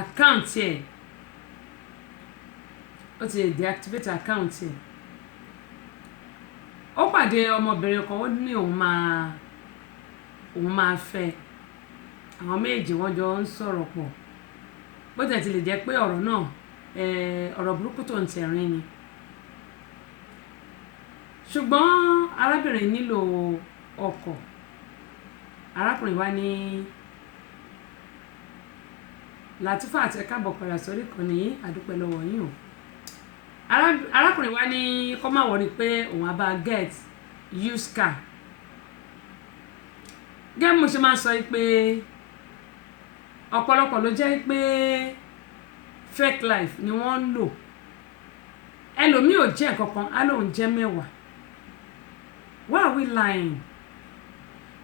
account ẹ̀ ó ti deactivate account ẹ̀ ó pàdé ọmọbìnrin kan ó ní òun máa fẹ́ àwọn méjì wọ́n jọ ń sọ̀rọ̀ pọ̀ bó tẹ̀ ti lè jẹ́ pé ọ̀rọ̀ náà ọ̀rọ̀ burúkú tó ń tẹ̀rín ni ṣùgbọ́n arábìnrin nílò ọkọ arákùnrin wa ní Latifat ẹ káàbọ̀ padà sórí ìkànnì yìí àdúpẹ́ lọ́wọ́ yín o arákùnrin wa ní kó má wọrí pé òun á bá get used car gẹ́gẹ́ mo ṣe máa sọ pé ọ̀pọ̀lọpọ̀ ló jẹ́ pé fake life ni wọ́n ń lò ẹlòmíì ò jẹ́ kankan á lóun jẹ́ mẹ́wàá why are we lying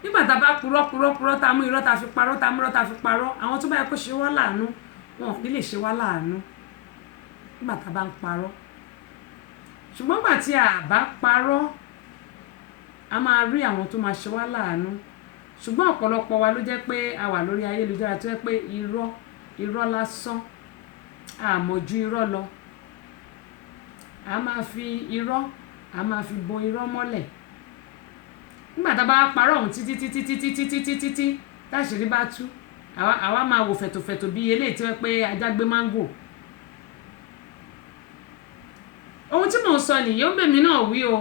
nígbà tá a bá purọ́ tá a mú irọ́ tá a fi parọ́ tá a mú irọ́ tá a fi parọ́ àwọn tó bá yẹ kó ṣe wá láàánú wọn ò ní lè ṣe wá láàánú nígbà tá a bá ń parọ́ ṣùgbọ́n nígbà tí a bá parọ́ a máa rí àwọn tó máa ṣe wá láàánú ṣùgbọ́n ọ̀pọ̀lọpọ̀ wa ló jẹ́ pé a wà lórí ayélujára tó jẹ́ pé irọ́ lásán àmọ̀jú irọ́ lọ a máa fi irọ́ a máa fi bo irọ́ mọ́lẹ̀ nígbà tá a bá parọ́ ọ̀hún títí táṣìírí bá tú àwa máa wò fẹ̀tòfẹ̀tò bí eléyìí tí wọ́n pé ajá gbé máńgò ohun tí mò ń sọ nìyí ó ń bèmí náà wí o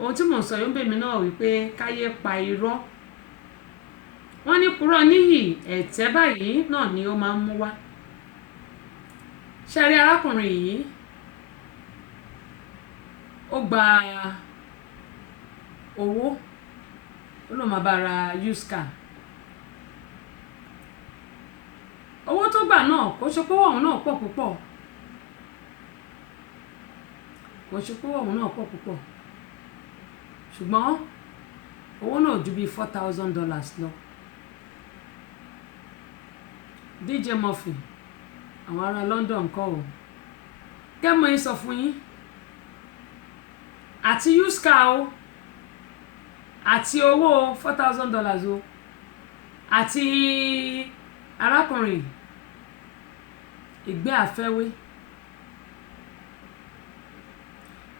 ohun tí mò ń sọ yóò ń bèmí náà wí pé káyé pa irọ́ wọ́n ní purọ́ níyì ẹ̀tẹ́ báyìí náà ni ó máa ń mú wá ṣe rí arákùnrin yìí ó gba owó ó lọ máa bá ra used car owó tó gbà náà kò ṣe pé òun náà pọ̀ púpọ̀ ṣùgbọ́n owó náà ju bí $4,000 lọ DJ Murphy àwọn ará London kọ́ o kẹ́mọ̀ yín sọ fún yín àti used car o àti owó $4,000 o àti arákùnrin ìgbé àfẹ́wé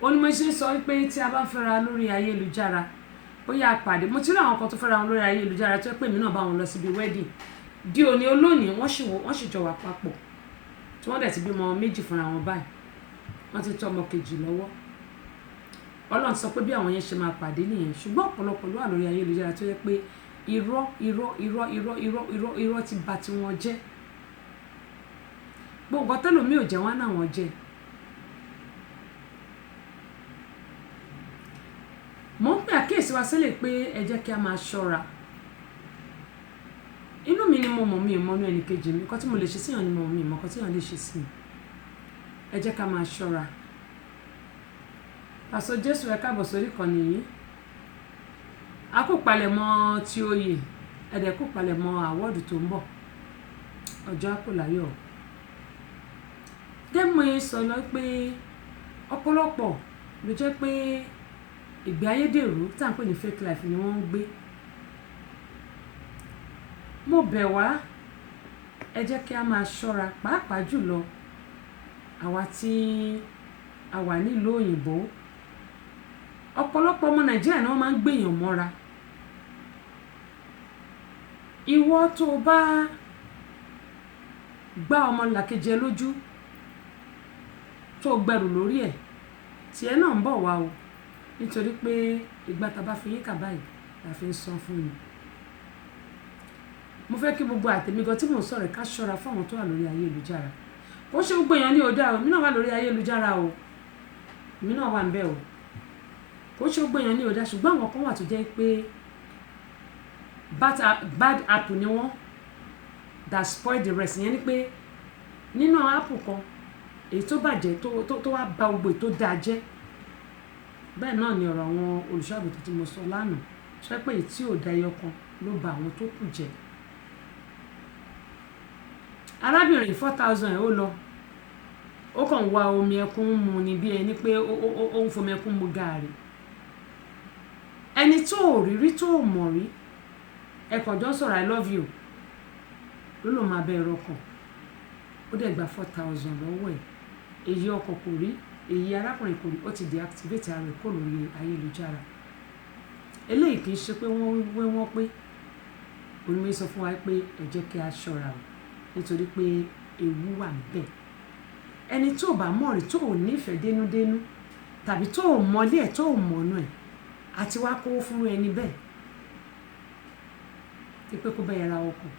onímọ̀ọ́sí sọ pé tí a bá fẹ́ra lórí ayélujára bóyá àpàdé mo ti rí àwọn kan tó fẹ́ra wọn lórí ayélujára tó pè mí náà bá wọn lọ síbi wedding di òní olónìí wọ́n sì jọ wà papọ̀ tí wọ́n dẹ̀ ti bímọ méjì fúnra wọn báyìí wọ́n ti tọ́ ọmọ kejì lọ́wọ́ Ọlọ́run sọ pé bí àwọn yẹn ṣe máa pàdé nìyẹn ṣùgbọ́n ọ̀pọ̀lọpọ̀ ló wà lórí ayélujára tó yẹ pé irọ́ ti bà tí wọ́n jẹ́ gbogbo tẹ́lòmí ò jẹ́ wọn náà wọ́n jẹ́ mo ń pè àkíyèsí wa sílẹ̀ pé ẹ jẹ́ kí a máa ṣọ́ra inú mi ni mo mọ̀ mi ìmọ̀nú ẹnì kejì mi nǹkan tí mo lè ṣe síyàn ni mo mọ̀ mi ìmọ̀ nǹkan tí yàn lè ṣe sí mi ẹ jẹ́ ká máa ṣọ́ra Pásọ Jésù ẹ káàbọ̀ sórí ìkànnì yìí a kò palẹ̀mọ́ tí ó yè ẹ̀dẹ̀ kò palẹ̀mọ́ àwọ́ọ̀dù tó ń bọ̀ ọjọ́ àpò láyọ̀ gẹ́mọ̀ yẹn sọ lọ pé ọ̀pọ̀lọpọ̀ ló jẹ́ pé ìgbé ayédèrú tá à ń pè ní fake life ni wọ́n ń gbé mo bẹ̀ wá ẹ jẹ́ kí a máa ṣọ́ra pàápàá jùlọ àwa tí a wà nílùú òyìnbó ọ̀pọ̀lọpọ̀ ọmọ Nàìjíríà ni wọ́n máa ń gbèyàn mọ́ra ìwọ tó bá gbá ọmọ làkejì lójú tó gbẹrù lórí ẹ̀ tiẹ̀ náà ń bọ̀ wá o nítorí pé ìgbà tá a bá fi yín kà báyìí la fi ń san fún mi mo fẹ́ kí gbogbo àtẹ̀mí gan tí mò ń sọ̀rọ̀ ká ṣọ́ra fún àwọn tó wà lórí ayélujára kò ṣe gbogbo èèyàn ní ọ̀dà o mi náà wà lórí ayélujára o mi náà wà ń bẹ̀ o kò ṣe gbogbo èèyàn ní ọ̀dà ṣùgbọ́n àwọn kan wà tó jẹ́ pé bad app ni wọ́n that spoil the rest yẹn ni pé nínú app kan èyí tó bàjẹ́ tó wá ba gbogbo èyí tó dáa jẹ́ bẹ́ẹ̀ náà ni ọ̀rọ̀ àwọn olùṣọ́àgùntàn tí mo sọ lánàá ṣe pé èyí tí ò da ẹyọ kan ló ba àwọn tó kù jẹ́ arábìnrin 4,000 ẹ̀ ó lọ ó kàn wá omi ẹkún mu ni bí ẹni pé ó ń fomi ẹkún mu gààrí ẹni tó ò rí rí tó ò mọ̀ rí ẹ̀kọ́ jọ sọ̀rọ̀ I love you ló lòun máa bẹ̀rẹ̀ ọkọ̀ ó dẹ̀ gba 4,000 lọ́wọ́ ẹ̀ èyí ọkọ̀ kò rí èyí arákùnrin kò rí ó ti deactivate ara rẹ̀ kó lórí ayélujára eléyìí kì í ṣe pé wọ́n pé onímọ̀ sọ fún wa pé ẹ jẹ́ kí a ṣọ́ra o nítorí pé ewu wà níbẹ̀ ẹni tó bá mọ̀ rí tó ò nífẹ̀ẹ́ dénúdénú tàbí tó ò mọlé ẹ̀ tó ò mọ̀nà ẹ̀ àti wá kówó fún ẹni bẹ́ẹ̀ tí pé kó bẹ́ẹ̀ ra ọkọ̀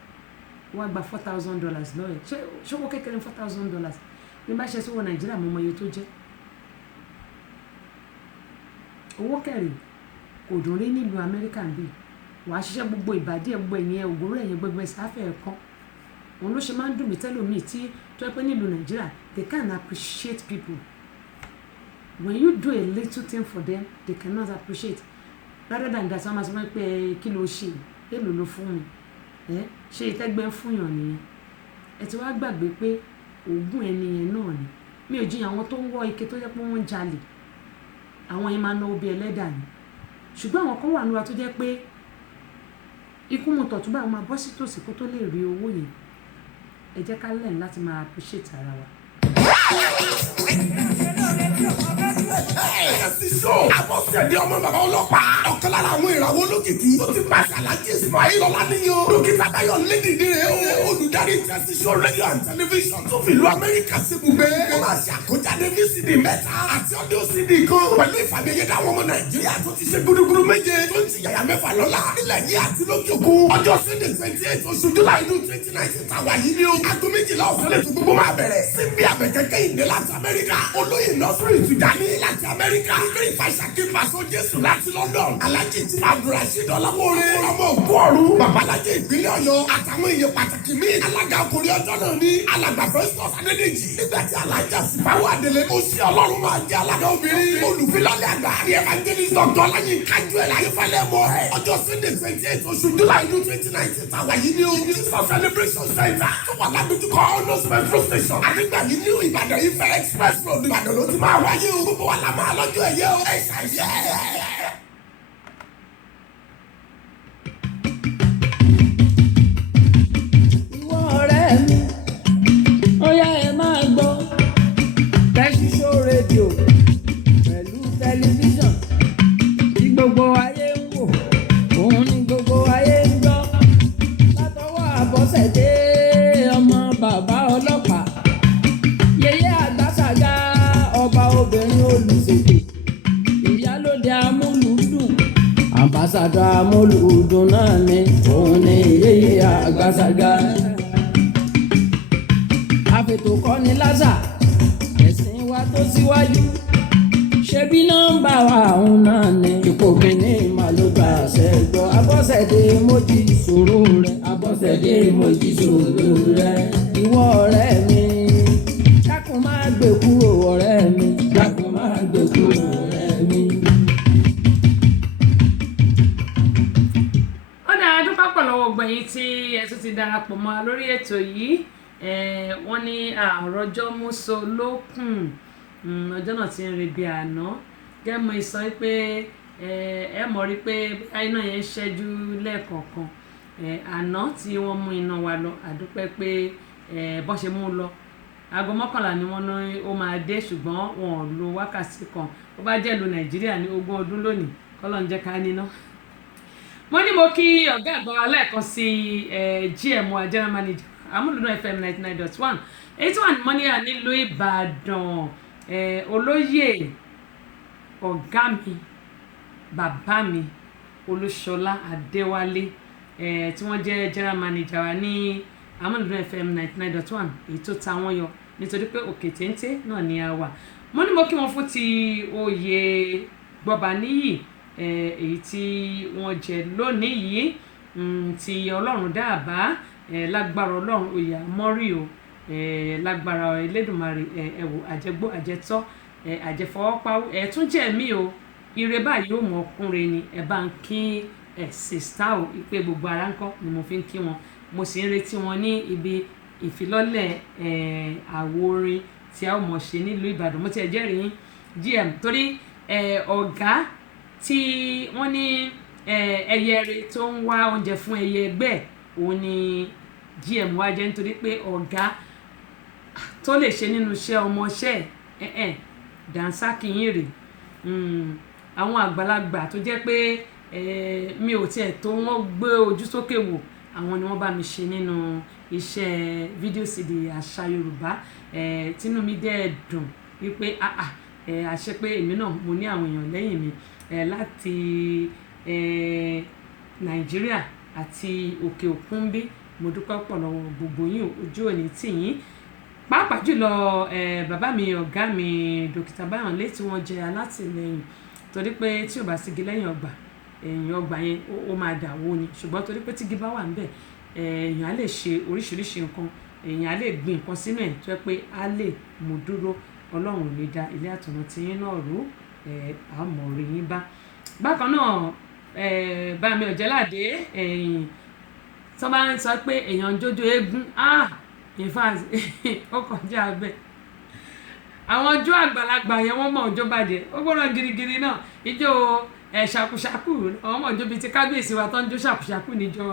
wọ́n gba $4,000 lọ́wọ́ ẹ̀ ṣé owó kékeré $4,000 bí bá ṣe sówó Nàìjíríà mo mọ iye tó jẹ́ owó kẹrin kò dùn rí nílùú Amẹ́ríkà ń bì wàá ṣiṣẹ́ gbogbo ìbàdí ẹ̀ gbogbo ẹ̀yìn ògóró ẹ̀yìn gbogbo ẹ̀sẹ̀ afẹ́ ẹ̀kọ́ òun ló ṣe máa ń dùn mí tẹ́lòmíì tí tó ẹ pé nílùú Nàìjíríà they can appreciate people when you do a little thing for them they cannot appreciate rather than that wọ́n máa sọ pé kí ló ṣe èlò ló fún mi ṣe ìtẹ́gbẹ́ ń fúnyàn nìyẹn ẹ ti wá gbàgbé pé oògùn ẹni yẹn náà ni mi ò jiyàn àwọn tó ń wọ́ ike tó jẹ́ pé wọ́n ń jalè àwọn yẹn máa ná obì ẹlẹ́dà ni ṣùgbọ́n àwọn kan wà níwá tó jẹ́ pé ikú mu tọ̀tún báyìí máa bọ́ sí tòsí kó tó lè rí owó yẹn ẹ jẹ́ ká lẹ́yìn láti máa appreciate ara wa. Àbọ̀sẹ̀dé ọmọ bàbá ọlọ́pàá ọ̀kan lára àwọn ìràwọ̀ olókìkí tó ti pàṣẹ Alhaji Ismail Ọláníyan dókítà Táyọ̀ lédìdí rẹ̀ olùdarí tẹ̀síṣọ́ rédíò and tẹlifíṣàn tó fi ìlú Amẹ́ríkà sí ibùgbé ó máa ṣe àkójáde VCD mẹ́ta àti audio CD kan pẹ̀lú ìfàmìyẹ dáwọn ọmọ Nàìjíríà tó ti ṣe gúdúgúdú méje tó ń ti yàyà mẹ́fà lọ́la nílẹ̀ yìí àti lókè òkun ọjọ́ Sunday 28 oṣù July 2019 tàwa yìí ni ó aago 12 ọ̀sán lè tún gbogbo máa bẹ̀rẹ̀ síbi àbẹ̀kẹ́kẹ́ ìdè láti Amẹ́ríkà olóyè nọ́sírì ìtújáni láti Amẹ́ríkà ìgbé ìfàṣàkí faso Jésù láti London Alhaji tí Abdulrasheed Ọláwóore ọmọ òkú ọ̀run babalájẹ ìpínlẹ̀ Ọ̀yọ́ àtàwọn èèyàn pàtàkì míì alága ọkùnrin ọjọ́ náà ní alàgbà Festus Adédèjì nígbà tí Alhaja Sífáwò Adélé ó ṣe Ọlọ́run máa jẹ́ alága obìnrin olùfilọ́lẹ̀ àgbà ní evangelist Dr. Ọláyínká Kájúẹ̀lì Ayéfẹ́lẹ́ mọ́ ẹ̀ ọjọ́ Sunday 28 oṣù July 2019 tàwa yìí ní ojú for celebration center tó wà lábẹ́júkọ ọ̀nọ́sì metro station àdìgbà yìí ní Ìbàdàn Ifẹ̀ express road Ìbàdàn ló ti máa wáyé o gbogbo wa la máa lọ́jọ́ ẹ̀yẹ o ẹ̀ ṣàyẹ̀. Àgbàsàgà amúlùdùn náà ni òun ni yéyé Àgbàsàgà. Àfètò kọ́ni lásà ẹ̀sìn wa tó síwájú ṣebí nọ́mbà wa òun náà ni ipò kìíní màlúgbà ṣẹjọ Abọ́sẹ̀dé Mojí sòrò rẹ Abọ́sẹ̀dé Mojí sòrò rẹ ìwọ ọ̀rẹ́ mi dákun má gbé kúrò ọ̀rẹ́ mi dákun má gbé kúrò ọ̀rẹ́ mi. gbẹ̀yìn tí ẹ tún ti darapọ̀ mọ́ lórí ètò yìí wọ́n ní àròjọ́ múso lókùn ọjọ́ náà ti ń re bí àná gẹ́mọ̀ ìsọ pé ẹ mọ̀ rí pé iná yẹn ń ṣẹ́jú lẹ́ẹ̀kọ̀ọ̀kan àná tí wọ́n mú iná wa lọ àdúpẹ́ pé bọ́n ṣe mú lọ aago 11 ni wọ́n ní ó máa dé ṣùgbọ́n wọn ò lo wákàtí kan ó bá jẹ́ lu Nàìjíríà ní 20 ọdún lónìí kọ́lọ́ ń jẹ́ ká níná. Mo ní mo kí ọ̀gá àgbà wa lẹ́ẹ̀kan sí GM wa general manager Amúlùdùn FM 99.1 èyí tí wà ní Mọ́níyà nílùú Ìbàdàn olóyè ọ̀gá mi bàbá mi Olúṣọlá Adéwálé tí wọ́n jẹ́ general manager wa ní Amúlùdùn FM 99.1 èyí tó ta wọ́n yọ nítorí pé òkè téńté náà ni a wà. Mo ní mo kí wọn fún ti oyè Gbọ̀bàníyì èyí tí wọ́n jẹ lónìí yìí ti Ọlọ́run dáàbá lágbára Ọlọ́run oyè àmọ́rí o lágbára Elédùmarè ẹ̀wò àjẹgbó àjẹtọ́ àjẹfọwọ́páwó tún jẹ́ mí o ire báyìí ó mọ ọkùnrin ni ẹ bá ń kí sista o ìpè gbogbo ara ń kọ́ ni mo fi ń kí wọn mo sì ń retí wọn ní ibi ìfilọ́lẹ̀ àwo orin tí a ó mọ̀ ṣe nílùú Ìbàdàn mo ti ẹ̀ jẹ́rìí GM torí ọ̀gá tí wọ́n ní ẹyẹ rẹ̀ tó ń wá oúnjẹ fún ẹyẹ ẹgbẹ́ òun ni GM wá jẹ́ nítorí pé ọ̀gá tó lè ṣe nínú iṣẹ́ ọmọọṣẹ́ dànsákì yín rè àwọn àgbàlagbà tó jẹ́ pé mi ò tiẹ̀ tó wọ́n gbé ojú sókè wò àwọn ni wọ́n bá mi ṣe nínú iṣẹ́ fídíò CD àṣà Yorùbá tínú mi dẹ̀ dùn wípé àṣẹ pé èmi náà mo ní àwọn èèyàn lẹ́yìn mi láti Nàìjíríà àti òkè òkun bí mo dúpẹ́ pọ̀ lọ́wọ́ gbogbo yín ojú òní tì yín pàápàá jùlọ bàbá mi ọ̀gá mi dókítà Báyọ̀nlé tí wọ́n jẹ́ alátìlẹyìn torí pé tí ò bá sígi lẹ́yìn ọgbà èèyàn ọgbà yẹn ó máa dà wó ni ṣùgbọ́n torí pé tígi bá wà níbẹ̀ èèyàn á lè ṣe oríṣiríṣi nǹkan èèyàn á lè gbin nǹkan sínú ẹ̀ tó yẹ pé á lè mú dúró Ọlọ́run ò ní da ilé àtọ̀nà tí yín náà rú àmọ̀ rí yín bá bákan náà bá mi Ọ̀jẹ́ládé tó bá ń sọ pé èèyàn jójó eégún in fact ó kọjá bẹ́ẹ̀ àwọn ọjọ́ àgbàlagbà yẹn wọ́n mọ̀ ọjọ́ bàjẹ́ ó gbọ́dọ̀ girigiri náà ijó ṣàkúṣàkú àwọn ọmọ ọjọ́ bíi ti kábíyèsí wa tó ń jó ṣàkúṣàkú níjọ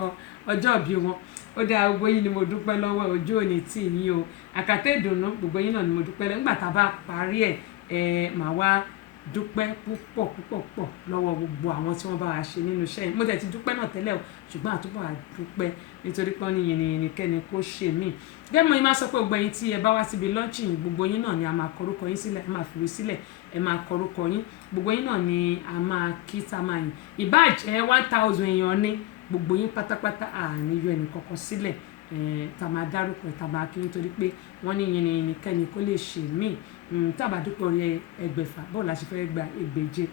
ọjọ́ ìbí wọn ó dáa gbogbo yín ni mo dúpẹ́ lọ́wọ́ ojú òní tì yín o àkàtà ìdùnnú gbogbo yín náà ni mo dúpẹ́ nígbà tá a bá parí màá wá dúpẹ́ púpọ̀ lọ́wọ́ gbogbo àwọn tí wọ́n bá wa ṣe nínú iṣẹ́ yìí mo tẹ̀ ti dúpẹ́ náà tẹ́lẹ̀ o ṣùgbọ́n àtúbọ̀ àdúpẹ́ nítorí pé wọ́n ní yìnyín kó ṣe mí gẹ́gẹ́ mo yín máa sọ pé gbogbo ẹ̀yin tí ẹ bá wá síbi launching gbogbo yín náà ni a máa kọrúkọ yín sílẹ̀ ẹ máa fìwé sílẹ̀ ẹ máa kọrúkọ yín gbogbo yín náà ni a máa kí tá a máa yìn ìbáàjẹ́ 1000 èèyàn ní gbogbo yín pátápátá àníyọ ẹnì kọ̀ọ̀kan sílẹ̀ tá a máa dárúkọ tá a máa kí nítorí pé wọ́n ní yìnyín kẹ́ni kó lè ṣe mí tábà dúpọ̀ orí ẹgbẹ̀fà bọ́ọ̀ la ṣe fẹ́ gba ẹgbẹ̀je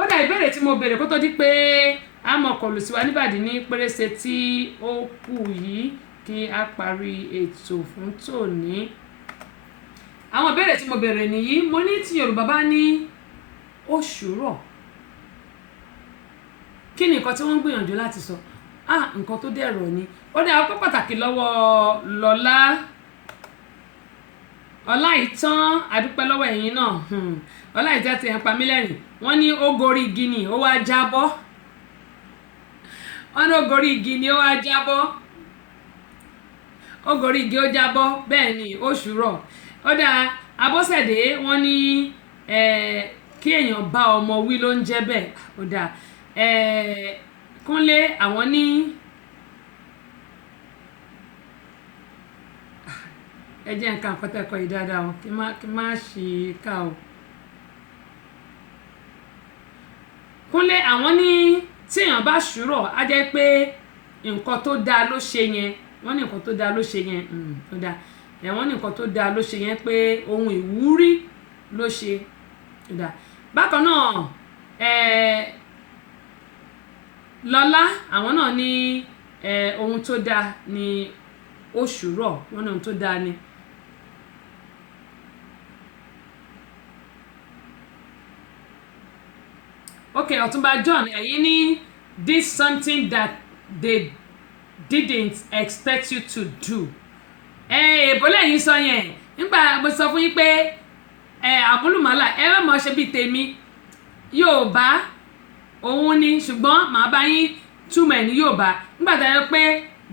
ó dà ìbéèrè tí mo béèrè kó tó di pé a mọ̀ kọlù sí wa níbàdí ní pérése tí ó kù yìí kí a parí ètò fún tòní àwọn ìbéèrè tí mo béèrè nìyí mo ní tí Yorùbá bá ní oṣù rọ̀ kí ni nǹkan tí wọ́n ń gbìyànjú láti sọ nǹkan tó dẹ̀ rọ̀ ni ó dà ọpẹ́ pàtàkì lọ́wọ́ Ọláìtàn àdúpẹ́ lọ́wọ́ ẹ̀yin náà Ọláìtàn ti ẹ̀ pa mí lẹ́rìn wọ́n ní ó gorí igi ni ó wá jábọ́ wọ́n ní ó gorí igi ni ó wá jábọ́ ó gorí igi ó jábọ́ bẹ́ẹ̀ ni oṣù rọ̀ ó dà Abọ́sẹ̀dé wọ́n ní kí èèyàn bá ọmọ wí ló ń jẹ́ bẹ́ẹ̀ ó dà Kúnlé àwọn ní ẹ jẹ́ nǹkan àkọ́tẹ́kọ̀ yìí dáadáa o kí má ṣe ká o Kúnlé àwọn ní tí èèyàn bá ṣùrọ̀ á jẹ́ pé nǹkan tó dáa ló ṣe yẹn wọ́n ní nǹkan tó dáa ló ṣe yẹn tó dáa wọ́n ní nǹkan tó dáa ló ṣe yẹn pé ohun ìwúrí ló ṣe tó dáa bákan náà Lọ́lá àwọn náà ní ohun tó dáa ní oṣù rọ̀ wọ́n ní ohun tó dáa ni. Okay, Ọ̀túnba John ẹ̀yin ní this something that they didn't expect you to do èbó lẹ́yìn sọ yẹn nígbà mo sọ fún yín pé àmúlùmálà ẹ má mọ̀ ṣe bíi tèmi Yorùbá òun ni ṣùgbọ́n màá bá yín túmọ̀ ẹ̀ ní Yorùbá nígbà tó yẹ pé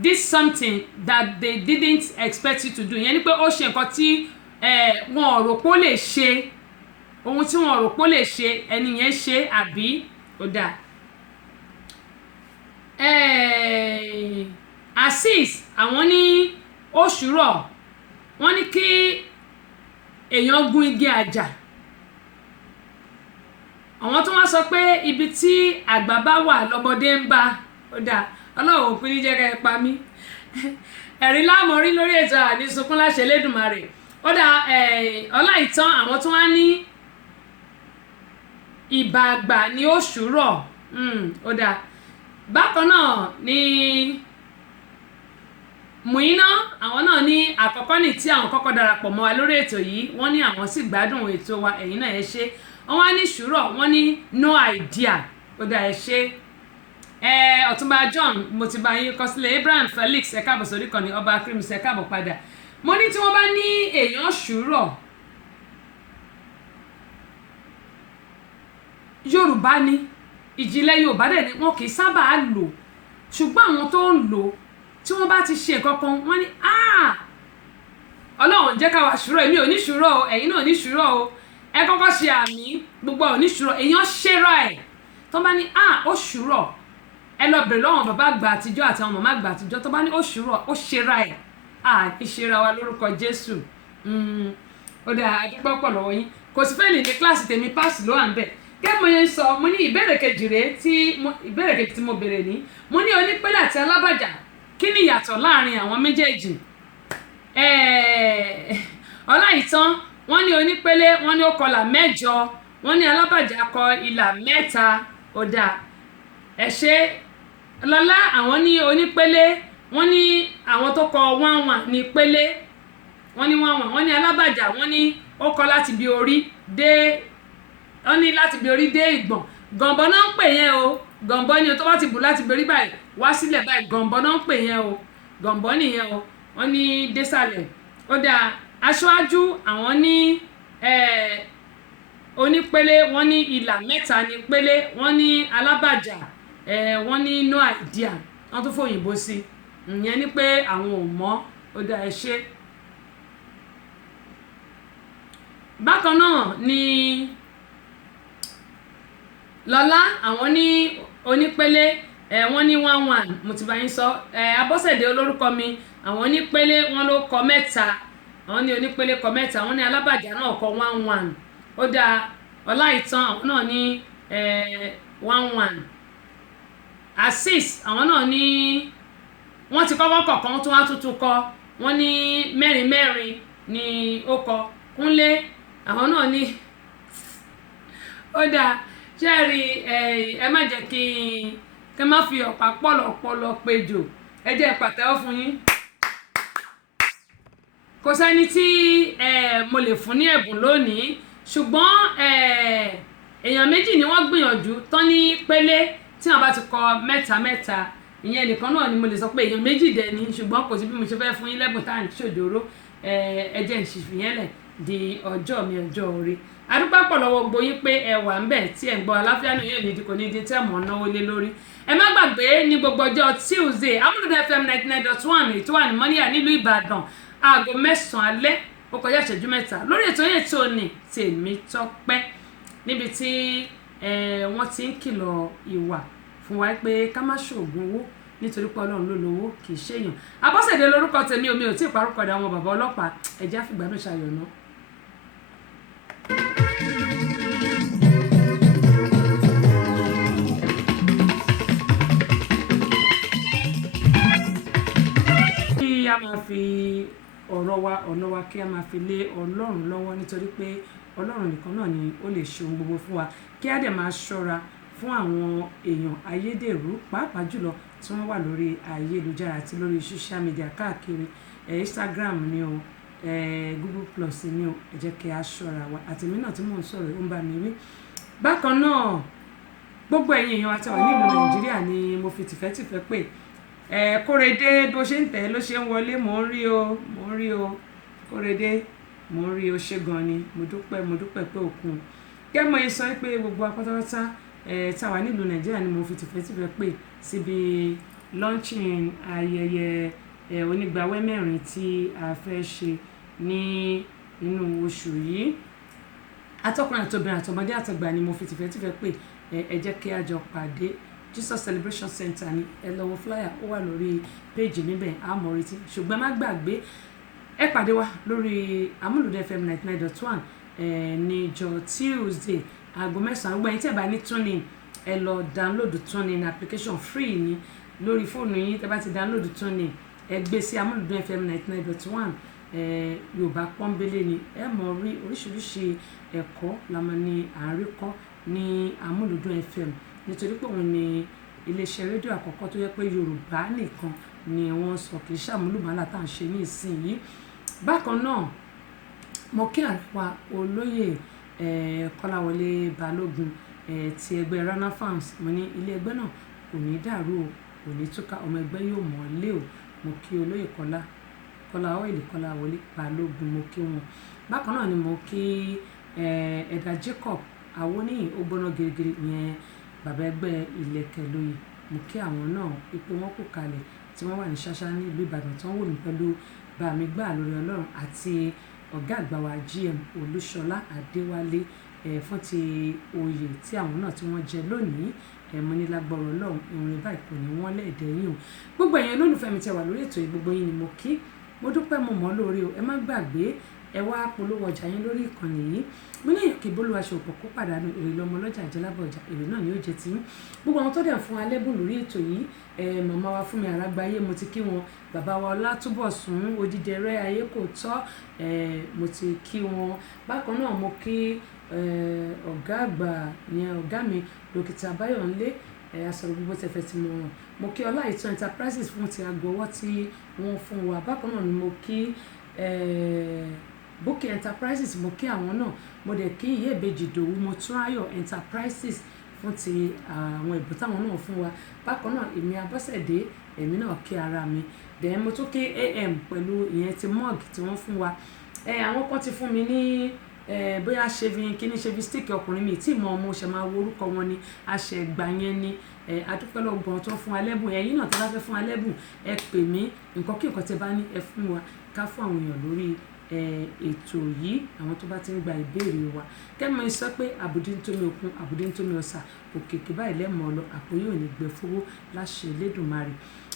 this something that they didn't expect you to do yẹn ni pé ó ṣe nǹkan tí wọn ò rò pé ó lè ṣe ohun tí wọn rò pé ó lè ṣe ẹni yẹn ṣe àbí ó dáa Azeez àwọn ní oṣù rọ̀ wọ́n ní kí èèyàn gun igi àjà àwọn tó wá sọ pé ibi tí àgbà bá wà lọ́mọdé ń bá ó dáa Ọlọ́run òpin ní jẹ́ ká ẹ pa mí ẹ̀rín láàmú rí lórí ètò àní sunkún láṣẹ Elédùmarè ó dáa Ọláìtàn àwọn tó wá ní ìbà àgbà ní oṣù rọ̀ ó dáa bákan náà ní Mùíná àwọn náà ní àkọ́kọ́ ní tí àwọn kọ́kọ́ darapọ̀ mọ́ wa lórí ètò yìí wọ́n ní àwọn sì gbádùn ètò wa ẹ̀yin náà ẹ ṣé wọ́n wá ní ṣùrọ̀ wọ́n ní no idea ó dáa ẹ ṣé Ọ̀túnba John mo ti bá yín kọ sílẹ̀ Abraham Felix ẹ káàbọ̀ sórí kan ní ọba Krims ẹ káàbọ̀ padà mo ní tí wọ́n bá ní èèyàn ṣùrọ̀ Yorùbá ni ìjìnlẹ̀ Yorùbá dẹ̀ ni wọn kì í sábà lò ṣùgbọ́n àwọn tó ń lò tí wọ́n bá ti ṣe nǹkan kan wọ́n ní ọlọ́run jẹ́ ká wá ṣùrọ̀ èmi ò ní ṣùrọ̀ o ẹ̀yin náà ò ní ṣùrọ̀ o ẹ kọ́kọ́ ṣe àmì gbogbo ò ní ṣùrọ̀ èèyàn ṣera ẹ̀ tó bá ní ó ṣùrọ̀ ẹ lọ bèrè lọ́wọ́ bàbá àgbà àtijọ́ àti àwọn màmá àgbà àtijọ́ tó bá ní ó ṣùrọ̀ ó ṣera ẹ̀ ní ṣera wa lórúkọ Jésù ó dà àdúgbò pọ̀ lọ́wọ́ yín kò sí fẹ́ẹ̀lì ní kíláàsì tèmi páàsì ló wà ń bẹ̀ gẹ́gẹ́ mo yẹn sọ mo ní ìbéèrè kejì tí mo béèrè ní mo ní onípele àti alábàjá kí ni ìyàtọ̀ láàrin àwọn méjèèjì Ọláìtàn wọ́n ní onípele wọ́n ní ó kọlà 8 wọ́n ní alábàjá kọ ìlà 3 ó dà ẹ ṣe lọ́lá àwọn ní onípele wọ́n ní àwọn tó kọ 1 ní pele wọ́n ní 1 wọ́n ní alábàjá wọ́n ní ó kọ láti bí orí dé wọ́n ní láti bí orí dé ìgbọ̀n gànbọ́ náà ń pè yẹn o gànbọ́ ni o tó bá ti bù láti bí orí báyìí wá sílẹ̀ báyìí gànbọ́ náà ń pè yẹn o gànbọ́ nìyẹn o wọ́n ní désàlẹ̀ ó dáa aṣáájú àwọn ní onípele wọ́n ní ìlà 3 ní pele wọ́n ní alábàjá wọ́n ní no idea wọ́n tún fòyìnbó sí ìyẹn ni pé àwọn ò mọ̀ ó dáa ẹ ṣe. bákan náà ni lọ́lá àwọn ní onípele wọ́n ní 1 mo ti bá yín sọ abọ́sẹ̀dé olórúkọ mi àwọn onípele wọ́n ló kọ 3 àwọn ní onípele kọ 3 àwọn ní alábàjá náà kọ 1 ó dáa Ọláìtàn àwọn náà ní 1 Asis àwọn náà ní wọ́n ti kọ́kọ́ kọ̀ọ̀kan tó wá tuntun kọ wọ́n ní 4 ni ó kọ Kúnlé àwọn náà ní ó dáa ṣẹ́ẹ̀rì ẹ má jẹ́ kí n má fi ọ̀pá pọ̀lọ̀pọ̀lọ̀ péjò ẹ jẹ́ ìpàtẹ́wọ́ fún yín kò sẹ́ni tí mo lè fún ní ẹ̀bùn lónìí ṣùgbọ́n èèyàn méjì ni wọ́n gbìyànjú tán ní pélé tí wọ́n bá ti kọ 3 ìyẹn nìkan náà ni mo lè sọ pé èèyàn méjì dẹ̀ ni ṣùgbọ́n kò sí bí mo ṣe fẹ́ fún yín lẹ́bùn tá à ń ṣòjòrò ẹ jẹ́ ìṣìfìyẹn lẹ̀ di ọjọ́ mi ọjọ́ orí adúpẹ́ pọ̀ lọ́wọ́ gbogbo yín pé ẹ wà ń bẹ̀ tí ẹ̀ ń gbọ́ aláfíà náà yóò nídìí kò ní di tẹ́ mọ̀ náwó lé lórí ẹ má gbàgbé ní gbogbo ọjọ́ Tuesday Amúlùdún FM 99.1 ètò wà ní mọ́níyà nílùú Ìbàdàn aago 9 alẹ́ ó kọjá ìṣẹ́jú 3 lórí ètò yẹn tó ní Tèmítọ́pẹ́ níbi tí wọ́n ti ń kìlọ̀ ìwà fún wa pé ká má ṣoògùn owó nítorí pé Ọlọ́run ló lówó kì í ṣèyàn Abọ́sẹ̀dé lórúkọ tèmi omi ò tí ì parúkọ dà àwọn bàbá ọlọ́pàá ẹ̀jẹ̀ àfìgbádùn ṣayọ̀ náà. kí a máa fi ọ̀nà wa kí a máa fi lé Ọlọ́run lọ́wọ́ nítorí pé Ọlọ́run nìkan náà ni ó lè ṣe ohun gbogbo fún wa kí a dẹ̀ máa ṣọ́ra fún àwọn èèyàn ayédèrú pàápàá jùlọ tí wọ́n wà lórí ayélujára àti lórí social media káàkiri Instagram ni o Google Plus ni o ẹ jẹ́ kí a ṣọ́ra wa àti mí náà tí mò ń sọ̀rọ̀ ó ń bá mi wí. bákan náà gbogbo ẹ̀yin èèyàn àti àwọn nílùú Nàìjíríà ni mo fi tìfẹ́tìfẹ́ pè Kórèdé bó ṣe ń tẹ̀ ló ṣe ń wọlé mò ń rí o Kórèdé mò ń rí o ṣé gan ni mo dúpẹ́ pé òkun kẹ́mọ̀ yìí sọ pé gbogbo apátápátá táwa nílùú Nàìjíríà ni mo fi tìfẹ́tìfẹ́ pè síbi launching ayẹyẹ onígbàwẹ́ 4 tí a fẹ́ ṣe ní inú oṣù yìí atọ́kùnrin àtobìnrin àtọmọdé àtàgbà ni mo fi tìfẹ́tìfẹ́ pè ẹ jẹ́ kí a jọ pàdé Jesus Celebration Center ní ẹ lọ wo flyer ó wà lórí péjì níbẹ̀ àmọ́ retí ṣùgbọ́n má gbàgbé ẹ pàdé wa lórí Amúlùdún FM 99.1 níjọ́ Tuesday aago 9 gbẹ̀yìn tí ẹ bá ní tuning ẹ lọ download tuning application free ni lórí fóònù yín tẹ́ bá ti download tuning ẹ gbé sí Amúlùdún FM 99.1 Yorùbá pọ́nbélé ni ẹ mọ̀ rí oríṣiríṣi ẹ̀kọ́ lámọ́ ní àríkọ́ ní Amúlùdún FM nítorí pé òun ni iléeṣẹ́ rédíò àkọ́kọ́ tó yẹ pé Yorùbá nìkan ni wọ́n sọ kì í ṣàmúlùmálà tá à ń ṣe ní ìsinyìí. bákan náà mo kí àríwá olóyè Kọ́láwọlé Balógun ti ẹgbẹ́ Rana Farms mo ní ilé ẹgbẹ́ náà kò ní dàrú o kò ní túká ọmọ ẹgbẹ́ yóò mọ̀ lé o mo kí olóyè Kọ́láwọlé Balógun mo kí wọn. bákan náà ni mo kí Ẹ̀dà Jacob Awoniyi ó gbóná gírígírí yẹn bàbá ẹgbẹ́ Ìlẹ̀kẹ̀ Lóyè mo kí àwọn náà pé wọ́n kò kalẹ̀ tí wọ́n wà ní ṣáṣá ní ìlú Ìbàdàn tó ń wò mí pẹ̀lú bàmí gbà lórí Ọlọ́run àti ọ̀gá àgbà wa GM Olúṣọlá Adéwálé fún ti oyè tí àwọn náà tí wọ́n jẹ lónìí mo ní lágbọ́rọ̀ Ọlọ́run ìrìn báyìí kò ní wọ́n lẹ́ẹ̀dẹ̀ yín o gbogbo ẹ̀yin olólùfẹ́ mi tí wà lórí ètò yìí gbogbo yín ni mo kí mo dúpẹ́ mo mọ̀ lórí o ẹ má gbàgbé ẹ wá polówó ọjà yín lórí ìkànnì yìí mo ní èyàn kì í bólú aṣọ òpó kó pàdánù èrè lọmọ ọlọ́jà ìjẹ́lábọ̀ ọjà èrè náà ni ó jẹ tí gbogbo àwọn tó dẹ̀ fún alẹ́bùn lórí ètò yìí màmá wa Fúnmi Àràgbáyé mo ti kí wọn bàbá wa Ọlátúbọ̀sún Odídẹrẹ́ ayé kò tọ́ mo ti kí wọn bákan náà mo kí ọ̀gá àgbà yẹn ọ̀gá mi dókítà Báyọ̀nlé asọ̀rọ̀ gbogbo tẹ̀fẹ̀ tí mo ràn mo kí Ọláìtàn Enterprises fún ti aago ọwọ́ tí wọ́n fún wa bákan náà ni mo kí Bukky Enterprises mo kí àwọn náà mo dẹ̀ kí Ìyá Ìbejì Ìdòwú Motúnráyọ̀ Enterprises fún ti àwọn ìbò táwọn náà fún wa bákan náà èmi Abọ́sẹ̀dé èmi náà kí ara mi then mo tún kí AM pẹ̀lú ìyẹn ti mug tí wọ́n fún wa àwọn kan ti fún mi ní bóyá kíní shaving stick ọkùnrin mi tí ìmọ̀ ọmọ ṣe máa wo orúkọ wọn ni àṣẹgbà yẹn ni adúpẹ́ lọ́gbọ̀n tó fún alẹ́bùn ẹ̀yin náà tó bá fẹ́ fún alẹ́bùn ẹ pè mí nǹkan kí nǹkan tẹ bá ní ẹ fún wa ká fún àwọn èèyàn lórí ètò yìí àwọn tó bá ti ń gba ìbéèrè wa kẹ́mi sọ pé àbùdí ń tómi òkun àbùdí ń tómi ọ̀sà òkèké báyìí lẹ́mọ̀ lọ àpò yóò ní gbẹ fowó láṣẹ Elédùmarè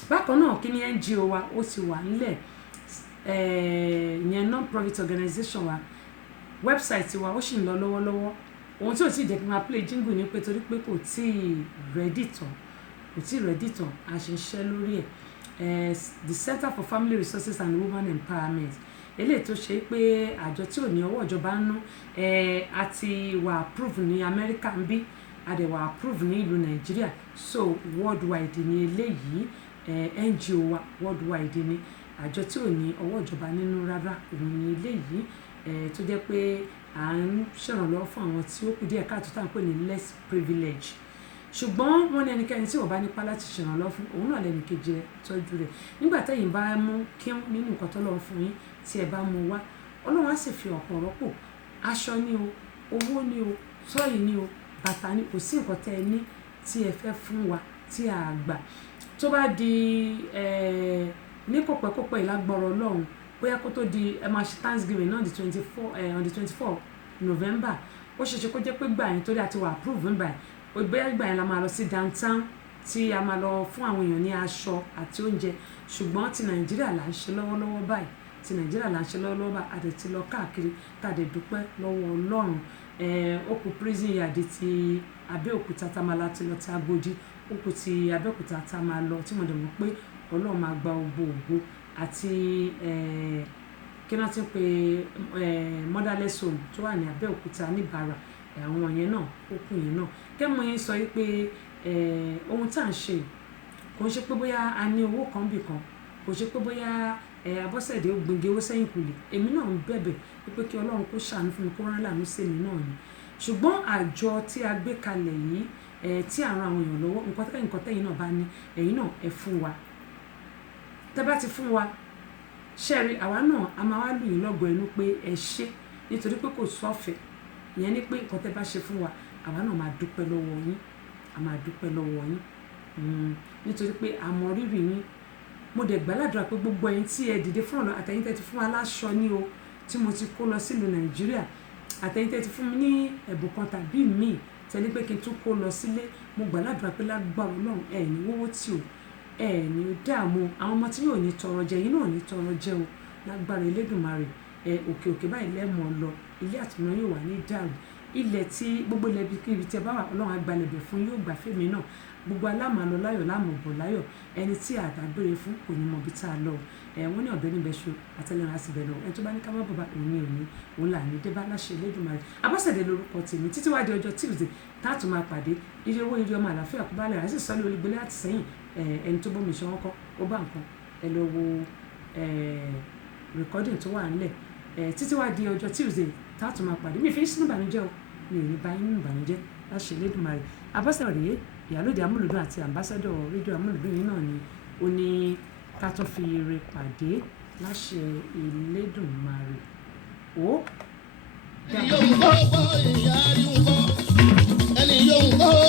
bákan náà kí ni NGO wa ó ti wà nílẹ̀ ìyẹn non-profit organization wa website wa ó sì ń lọ lọ́wọ́lọ́wọ́ ohun tí ò tí ì jẹ́ kí n máa play jingle ni pé torí pé kò tí ì ready tán a ṣe iṣẹ́ lórí ẹ̀ the Center for Family Resources and Women Empowerment eléyìí tó ṣe pé àjọ tí ò ní ọwọ́ ìjọba ń nú àti wà approve ní Amẹ́ríkà ń bí àdẹ̀wà approve ní ìlú Nàìjíríà so worldwide ní eléyìí NGO wa worldwide ní àjọ tí ò ní ọwọ́ ìjọba nínú rárá òun ní eléyìí tó jẹ́ pé à ń ṣèrànlọ́wọ́ fún àwọn tí ó kù díẹ̀ káàtó tá à ń pè ní less privilege ṣùgbọ́n wọ́n ní ẹnikẹ́ni tí wọ́n bá nípa láti ṣèrànlọ́wọ́ fún òun náà lẹ́nu kejì rẹ̀ tọ́jú rẹ̀ nígbà tẹ́yìn bá mú kí nínú nǹkan tó lọ́wọ́ fún yín tí ẹ bá mú wá Ọlọ́run á sì fi ọ̀pọ̀ rọ́pò aṣọ ní o owó ní o tọ́yì ní o bàtà ní kò sí nǹkan tẹ́ ẹ ní tí ẹ fẹ́ fún wa tí a gbà tó bá di ní kọ̀pẹ́kọ̀pẹ́ ìlágbọ́rọ̀ Ọlọ́run bóyá kó tó di ẹ máa ṣe Thanksgiving náà on the 24 November ó ṣeéṣe kó jẹ́ pé gbà yín torí àti wà approve ń báyìí bóyá gbà yín la máa lọ sí downtown tí a máa lọ fún àwọn èèyàn ní aṣọ àti oúnjẹ ṣùgbọ́n ti Nàìjíríà là ń ṣe lọ́wọ́lọ́wọ́ báyìí a dẹ̀ ti lọ káàkiri tá a dẹ̀ dúpẹ́ lọ́wọ́ Ọlọ́run ó kù prison yard ti Abẹ́òkúta tá a máa lọ ti lọ ti Agodi ó kù ti Abẹ́òkúta tá a máa lọ tí mo dẹ̀ mọ̀ pé Ọlọ́run máa gba ògo àti kí wọ́n ti ń pe motherless home tó wà ní Abẹ́òkúta níbàárà àwọn yẹn náà ó kù yẹn náà kẹ́mọ̀ yẹn sọ pé ohun tá à ń ṣe kò ń ṣe pé bóyá a ní owó kan bì kan kò ṣe pé bóyá Abọ́sẹ̀dé ó gbìngé owó sẹ́yìn kùlé èmi náà ń bẹ̀bẹ̀ pé kí Ọlọ́run kó ṣàánú fún mi kó rán láàánú sí èmi náà ni ṣùgbọ́n àjọ tí a gbé kalẹ̀ yìí tí à ń ran àwọn èèyàn lọ́wọ́ nǹkan tẹ́yìn náà bá ní ẹ̀yin náà ẹ fún wa tẹ́ bá ti fún wa ṣẹ́rí àwa náà a máa wá lù yín lọ́gọ̀ ẹnu pé ẹ ṣé nítorí pé kò sọ́fẹ̀ ìyẹn ni pé nǹkan tẹ́ bá ṣe fún wa àwa náà máa dúpẹ́ lọ́wọ́ yín nítorí pé a mọ rírì yín mo dẹ̀ gbàládùra pé gbogbo ẹ̀yin tí ẹ dìde fún ọ̀nà àtẹ̀yin tẹ́ ti fún wa láṣọ ní o tí mo ti kó lọ sílùú Nàìjíríà àtẹ̀yin tẹ́ ti fún mi ní ẹ̀bùn kan tàbí míì tẹ́lẹ̀ pé kí n tún kó lọ sílé mo gbàládùra pé lágbára Ọlọ́run ẹ̀ ní wọ́wọ́ tí o ní dààmú àwọn ọmọ tí yóò ní tọrọ jẹ yín náà ní tọrọ jẹ o lágbára Elédùmarè òkè báyìí lẹ́mọ̀ lọ ilé àtúná yóò wà ní dàrú ilẹ̀ tí gbogbo ilẹ̀ ibi tẹ bá wà Ọlọ́run agbalẹ̀bẹ̀ fún yóò gbà fẹ́mi náà gbogbo aláàmàlọ láyọ̀ láàmọ̀bọ̀ láyọ̀ ẹni tí àdágbére fún kò ní mọ ibi tá a lọ wọ́n ní ọ̀bẹ níbẹ̀ ṣo àtẹlẹ́rìn àsìbẹ̀ lọ ẹni tó bá ní ká má bọ̀ bá òun là ní débá láṣẹ Elédùmarè Abọ́sẹ̀dé lórúkọ tèmi títí wá di ọjọ́ Tuesday táàtù máa pàdé ire owó ire ọmọ àlàáfíà kó bá lẹ̀ àti sọ́lé olùgbélé àtìsẹ́yìn ẹni tó bómi ṣan ọkọ ó bá nǹkan ẹ lọ wo recording tó wà nílẹ̀ títí wá di ọjọ́ Tuesday táàtù máa pàdé mi fi sínú ìbànújẹ́ o mi ò ní bá yín nínú ìbànújẹ́ láṣẹ Elédùmarè Abọ́sẹ̀dé ìyálóde amúlùdún àti ambassador rédíò amúlùdún yìí náà ni ó ní ká tún fi ire pàdé láṣẹ Elédùmarè ó. ẹni yóò ń kọ́ ìyá rí ń kọ́ ẹni yóò ń kọ́.